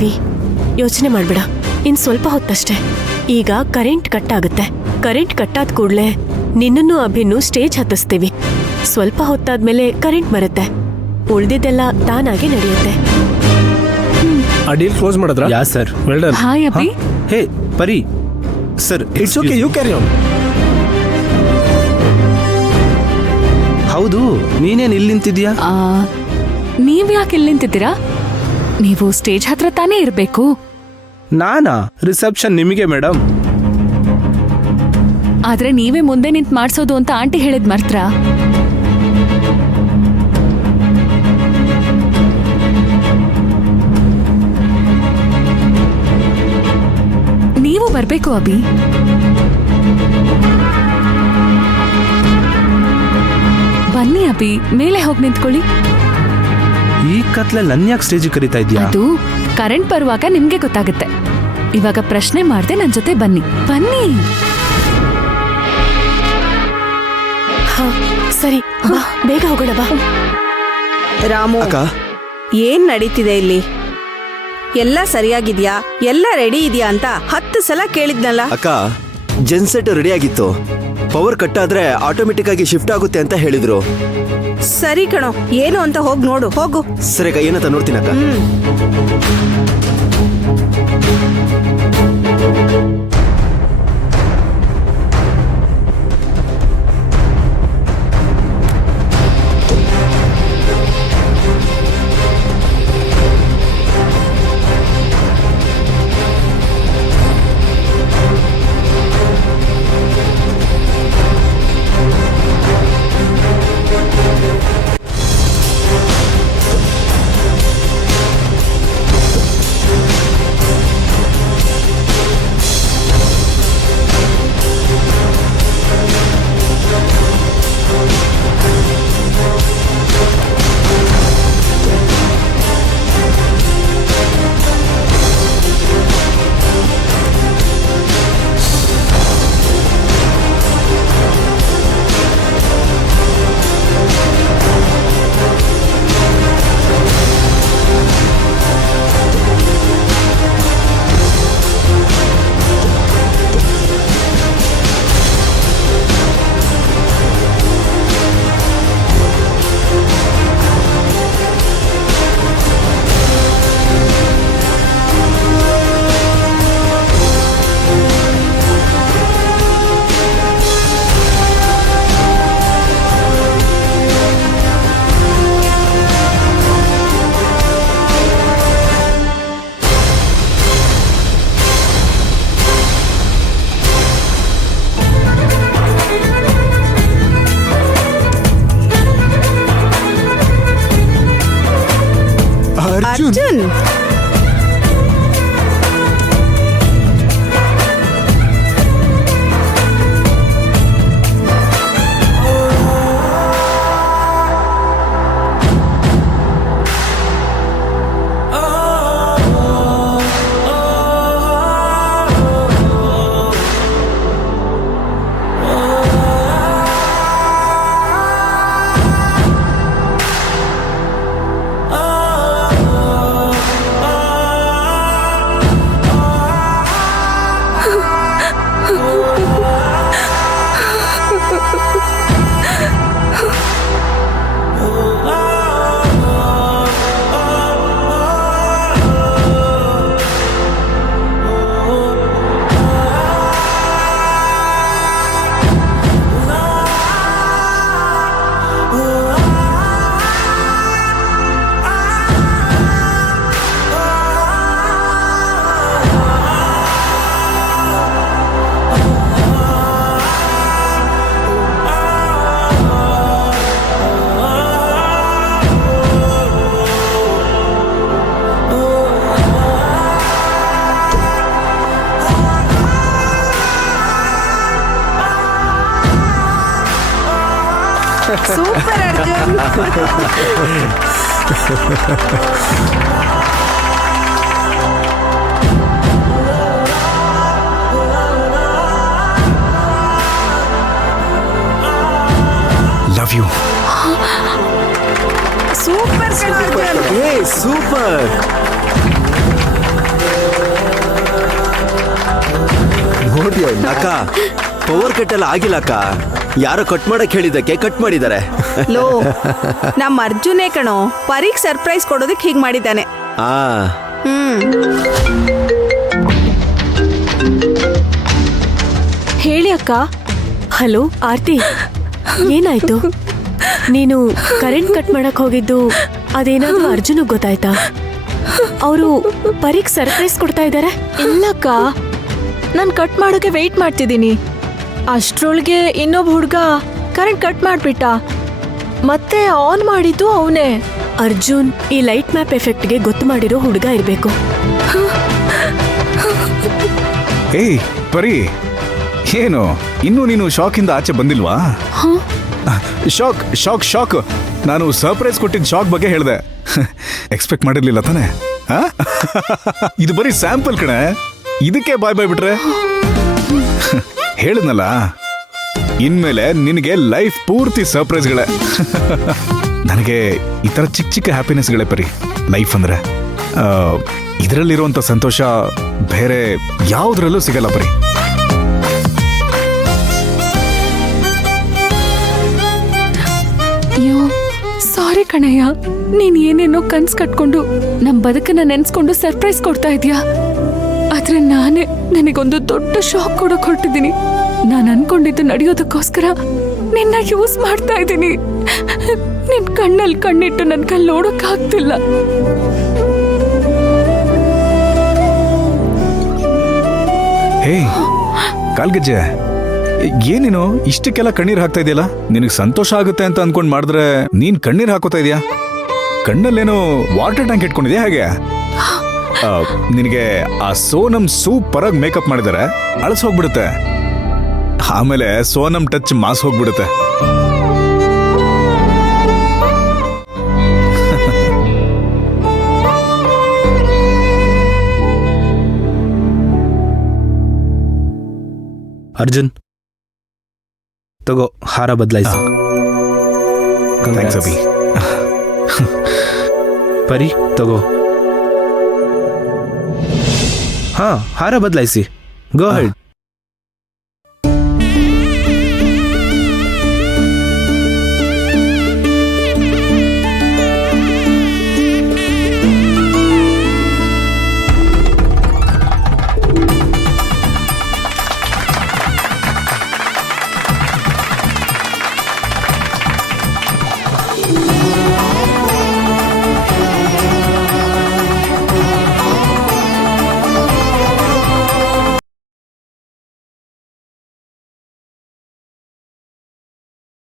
ದೇವಿ, ಯೋಚನೆ ಮಾಡ್ಬೇಡ. ಇನ್ ಸ್ವಲ್ಪ ಹೊತ್ತಷ್ಟೇ. ಈಗ ಕರೆಂಟ್ ಕಟ್ ಆಗುತ್ತೆ. ಕರೆಂಟ್ ಕಟ್ಟಾದ ಕೂಡ್ಲೆ ನಿನ್ನನ್ನು ಅಭಿನ್ನು ಸ್ಟೇಜ್ ಹತ್ತಿಸ್ತೀವಿ. ಸ್ವಲ್ಪ ಹೊತ್ತಾದ್ಮೇಲೆ ಕರೆಂಟ್ ಬರುತ್ತೆ. ಉಳ್ದಿದ್ದೆಲ್ಲ ತಾನಾಗೆ ನಡೆಯುತ್ತೆ. ಆ ಡೀಲ್ ಕ್ಲೋಸ್ ಮಾಡಿದ್ರ? Yeah sir. Well done. Hi Abhi. Hey Pari sir. It's okay, you carry on. ಹೌದು, ನೀನೇನ್ ಇಲ್ಲಿ ನಿಂತಿದ್ಯಾ? ನೀವ್ ಯಾಕೆ ಇಲ್ಲಿ ನಿಂತಿದ್ದೀರಾ? ನೀವು ಸ್ಟೇಜ್ ಹತ್ರ ತಾನೇ ಇರ್ಬೇಕು. ನಾನಾ? ರಿಸೆಪ್ಷನ್ ನಿಮಗೆ ಮೇಡಮ್. ಆದ್ರೆ ನೀವೇ ಮುಂದೆ ನಿಂತ್ ಮಾಡ್ಸೋದು ಅಂತ ಆಂಟಿ ಹೇಳಿದ್ ಮರ್ತ್ರ? ನೀವು ಬರ್ಬೇಕು ಅಭಿ. ಬನ್ನಿ ಅಭಿ, ಮೇಲೆ ಹೋಗಿ ನಿಂತ್ಕೊಳ್ಳಿ. ಈ ಕತ್ಲೆ ನನ್ ಯಾಕೆ ಸ್ಟೇಜಿಗೆ ಕರೀತಾ ಇದ್ಯಾ? ಅದು ಕರೆಂಟ್ ಬರುವಾಗ ನಿಮ್ಗೆ ಗೊತ್ತಾಗುತ್ತೆ. ಇವಾಗ ಪ್ರಶ್ನೆ ಮಾಡ್ದೆ ನನ್ ಜೊತೆ ಬನ್ನಿ. ಬನ್ನಿ. ಹಾ ಸರಿ, ಬಾ ಬೇಗ ಹೋಗೋಣ ಬಾ. ರಾಮು, ಅಕ್ಕ, ಏನ್ ನಡೀತಿದೆ ಇಲ್ಲಿ? ಎಲ್ಲ ಸರಿಯಾಗಿದ್ಯಾ? ಎಲ್ಲ ರೆಡಿ ಇದೆಯಾ ಅಂತ 10 ಸಲ ಕೇಳಿದ್ನಲ್ಲ. ಅಕ್ಕ, ಜೆನ್ಸೆಟ್ ರೆಡಿ ಆಗಿತ್ತು. ಪವರ್ ಕಟ್ ಆದ್ರೆ ಆಟೋಮೆಟಿಕ್ ಆಗಿ ಶಿಫ್ಟ್ ಆಗುತ್ತೆ ಅಂತ ಹೇಳಿದ್ರು. ಸರಿ ಕಣೋ, ಏನು ಅಂತ ಹೋಗ್ ನೋಡು. ಹೋಗು. ಸರಿ ಅಕ್ಕ, ಏನಂತ ನೋಡ್ತೀನಿ ಅಕ್ಕ. Arjun, super Arjun. Love you. Super Arjun. Super. ನೋಡಿ ಅಕ್ಕ ಪವರ್ ಕಟ್ ಎಲ್ಲ ಆಗಿಲ್ಲ ಅಕ್ಕ. ಯಾರೋ ಕಟ್ ಮಾಡಕ್ ಹೇಳಿದ್ದಕ್ಕೆ ಕಟ್ ಮಾಡಿದ್ದಾರೆ. ಲೋ ನಮ್ಮ ಅರ್ಜುನೇ ಕಣೋ ಪರೀಗ್ ಸರ್ಪ್ರೈಸ್ ಕೊಡೋದಕ್ಕೆ ಹೀಗ್ ಮಾಡಿದ್ದಾನೆ. ಆ ಹೇಳಿ ಅಕ್ಕ. ಹಲೋ ಆರ್ತಿ, ಏನಾಯ್ತು? ನೀನು ಕರೆಂಟ್ ಕಟ್ ಮಾಡಕ್ ಹೋಗಿದ್ದು ಅದೇನಾದ್ರೂ ಅರ್ಜುನಿಗೆ ಗೊತ್ತಾಯ್ತಾ? ಅವರು ಪರೀಗ್ ಸರ್ಪ್ರೈಸ್ ಕೊಡ್ತಾ ಇದ್ದಾರೆ. ಇಲ್ಲಕ್ಕ, ನಾನು ಕಟ್ ಮಾಡೋಕೆ ವೆಯ್ಟ್ ಮಾಡ್ತಿದ್ದೀನಿ. ಅಷ್ಟ್ರೊಳಗೆ ಇನ್ನೊಬ್ಬ ಹುಡುಗ ಕರೆಂಟ್ ಕಟ್ ಮಾಡ್ಬಿಟ್ಟ. ಮತ್ತೆ ಆನ್ ಮಾಡಿದ್ದು ಅವನೇ. ಅರ್ಜುನ್ ಈ ಲೈಟ್ ಮ್ಯಾಪ್ ಎಫೆಕ್ಟ್ಗೆ ಗೊತ್ತು ಮಾಡಿರೋ ಹುಡುಗ ಇರಬೇಕು. ಏಯ್ ಪರಿ, ಏನು ಇನ್ನೂ ನೀನು ಶಾಕಿಂದ ಆಚೆ ಬಂದಿಲ್ವಾ? Shock shock shock. ನಾನು ಸರ್ಪ್ರೈಸ್ ಕೊಟ್ಟಿದ್ದ ಶಾಕ್ ಬಗ್ಗೆ ಹೇಳಿದೆ. ಎಕ್ಸ್ಪೆಕ್ಟ್ ಮಾಡಿರ್ಲಿಲ್ಲ ತಾನೆ? ಇದು ಬರೀ ಸ್ಯಾಂಪಲ್ ಕಣೆ, ಇದಕ್ಕೆ ಬಾಯ್ ಬಾಯ್ ಬಿಟ್ರೆ. ಹೇಳಿದ್ನಲ್ಲ, ಇನ್ಮೇಲೆ ನಿನಗೆ ಲೈಫ್ ಪೂರ್ತಿ ಸರ್ಪ್ರೈಸ್ಗಳೇ. ನನಗೆ ಈ ಥರ ಚಿಕ್ಕ ಚಿಕ್ಕ ಹ್ಯಾಪಿನೆಸ್ಗಳೇ ಪರಿ ಲೈಫ್ ಅಂದ್ರೆ. ಇದರಲ್ಲಿರುವಂಥ ಸಂತೋಷ ಬೇರೆ ಯಾವುದ್ರಲ್ಲೂ ಸಿಗಲ್ಲ ಪರಿ. ಅಯ್ಯೋ ಸಾರಿ ಕಣಯ್ಯ, ನೀನ್ ಏನೇನೋ ಕನ್ಸ್ ಕಟ್ಕೊಂಡು ನಮ್ ಬದುಕನ್ನ ನೆನ್ಸ್ಕೊಂಡು ಸರ್ಪ್ರೈಸ್ ಕೊಡ್ತಾ ಇದೀಯಾ. ಆದ್ರೆ ನನಗೊಂದು ದೊಡ್ಡ ಶಾಕ್ ಕೊಡಕ್ ಹೊರಟಿದ್ದೀನಿ. ನಾನು ಅನ್ಕೊಂಡಿದ್ದು ನಡೆಯೋದಕ್ಕೋಸ್ಕರ ನಿನ್ನ ಯೂಸ್ ಮಾಡ್ತಾ ಇದ್ದೀನಿ. ನಿನ್ ಕಣ್ಣಲ್ಲಿ ಕಣ್ಣಿಟ್ಟು ನನ್ ಕೈಲಿ ನೋಡಕ್ ಆಗ್ತಿಲ್ಲ. ಹೇ ಕಾಲ್ಗೆಜ್ಜೆ, ಏನೇನು ಇಷ್ಟಕ್ಕೆಲ್ಲ ಕಣ್ಣೀರ್ ಹಾಕ್ತಾ ಇದೆಯಲ್ಲ? ನಿನಗೆ ಸಂತೋಷ ಆಗುತ್ತೆ ಅಂತ ಅನ್ಕೊಂಡ್ ಮಾಡಿದ್ರೆ ನೀನ್ ಕಣ್ಣೀರ್ ಹಾಕೋತಾ ಇದೀಯಾ? ಕಣ್ಣಲ್ಲೇನೋ ವಾಟರ್ ಟ್ಯಾಂಕ್ ಇಟ್ಕೊಂಡಿದ್ಯಾ ಹೇಗೆ? ನಿನಗೆ ಆ ಸೋನಮ್ ಸೂಪರ್ ಆಗಿ ಮೇಕಪ್ ಮಾಡಿದರೆ ಅಳಸ್ ಹೋಗ್ಬಿಡುತ್ತೆ. ಆಮೇಲೆ ಸೋನಮ್ ಟಚ್ ಮಾಸ್ ಹೋಗ್ಬಿಡುತ್ತೆ. ಅರ್ಜುನ್ ತಗೋ, ಹಾರ ಬದಲಾಯಿಸಿ. ಥ್ಯಾಂಕ್ಸ್ ಅಭಿ. ಪರಿ ತಗೋ. ಹಾ, ಹಾರ ಬದಲಾಯಿಸಿ. ಗೋ ಹೆಡ್.